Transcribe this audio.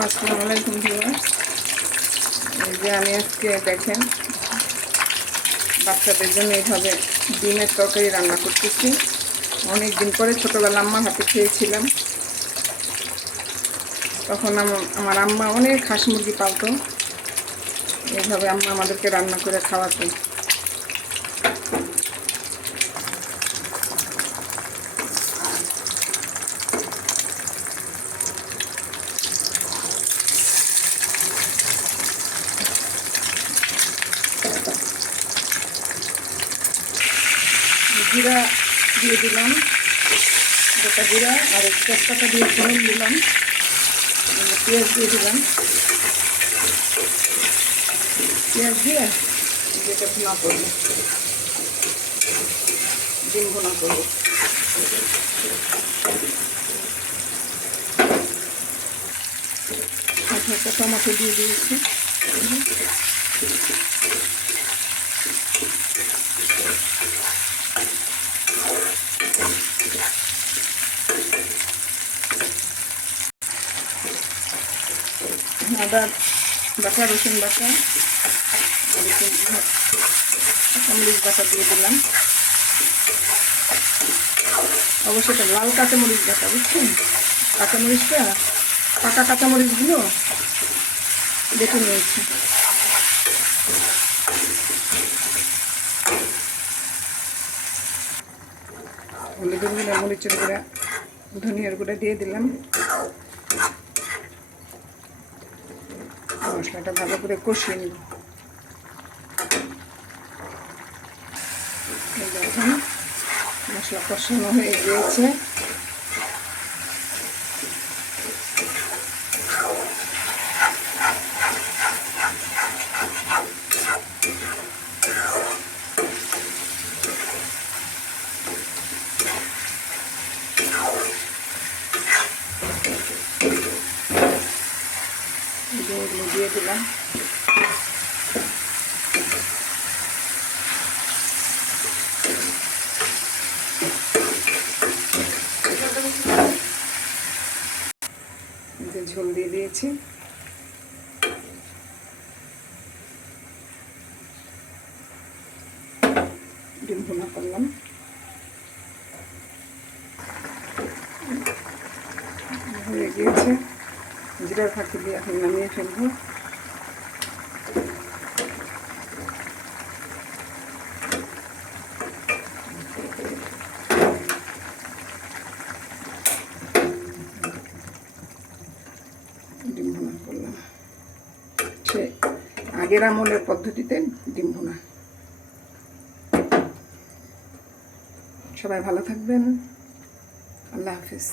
আসসালামু আলাইকুম ভিউয়ার্স। এই যে আমি আজকে দেখেন বাচ্চাদের জন্য এইভাবে ডিমের তরকারি রান্না করতেছি। অনেক দিন পরে ছোটোবেলা আম্মার হাতে খেয়েছিলাম। তখন আমার আম্মা অনেক হাঁস মুরগি পালতো। এইভাবে আম্মা আমাদেরকে রান্না করে খাওয়াতো। জিরা দিয়ে দিলাম, গোটা জিরা আর তেজপাতা দিয়ে ফোড়ন দিলাম, পেঁয়াজ দিয়ে দিলাম। পেঁয়াজ দিয়ে যেটা ভুনা করবো, ডিম ভুনা করবো। একটা টমেটো দিয়ে দিয়েছি। আদা বাটা, রসুন বাটা, কাঁচামরিচ বাটা দিয়ে দিলাম। অবশ্যই এটা লাল কাঁচামরিচ বাটা, বুঝছেন? কাঁচামরিচটা পাকা কাঁচামরিচগুলো দেখে নিয়েছি। হলুদের গুঁড়া, মরিচের গুঁড়া, ধনিয়ার গুঁড়া দিয়ে দিলাম। মশলাটা ভালো করে কষিয়ে নিব। দেখুন মশলা কষানো হয়ে গিয়েছে। দিয়ে দিলাম। ঝোল দিয়ে দিয়েছি। ডিম ভুনা করলাম। হয়ে গিয়েছে। জিরার ফাঁকি দিয়ে এখন নামিয়ে ফেলবো। ডিম ভুনা করলাম সে আগের আমলের পদ্ধতিতে ডিম ভুনা। সবাই ভালো থাকবেন। আল্লাহ হাফেজ।